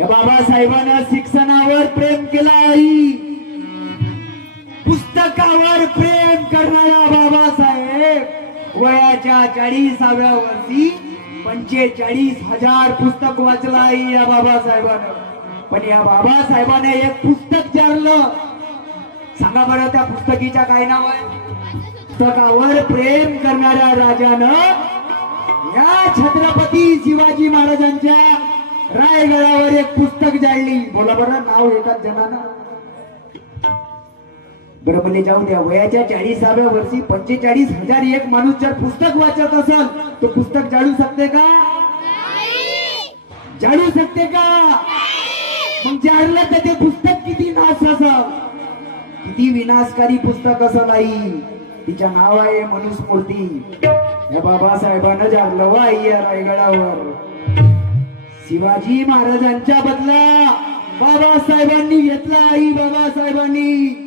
या बाबासाहेबांना शिक्षणावर प्रेम केलं आई, पुस्तकावर प्रेम करणारा बाबासाहेब वयाच्या 40व्या वर्षी 45,000 पुस्तक वाचलं आई या बाबासाहेबानं. पण या बाबासाहेबाने एक पुस्तक चारलं. सांगा बरं त्या पुस्तकीच्या काय नाव आहे? पुस्तकावर प्रेम करणाऱ्या राजानं या छत्रपती शिवाजी महाराजांच्या रायगडावर एक पुस्तक जाळली. बोला बरं नाव एकाच जणानं. बरं बोलले जाऊ द्या. वयाच्या 40व्या वर्षी 45,000 एक माणूस जर पुस्तक वाचत असेल तो पुस्तक जाळू शकते का? जाळू शकते का? मग जाळलं तर ते पुस्तक किती नाश असेल, किती विनाशकारी पुस्तक असेल आई. तिच्या नाव आहे मनुस्मृती. या बाबासाहेबांना जाळलं आई या रायगडावर. शिवाजी महाराजांच्या बदला बाबासाहेबांनी घेतला आई. बाबासाहेबांनी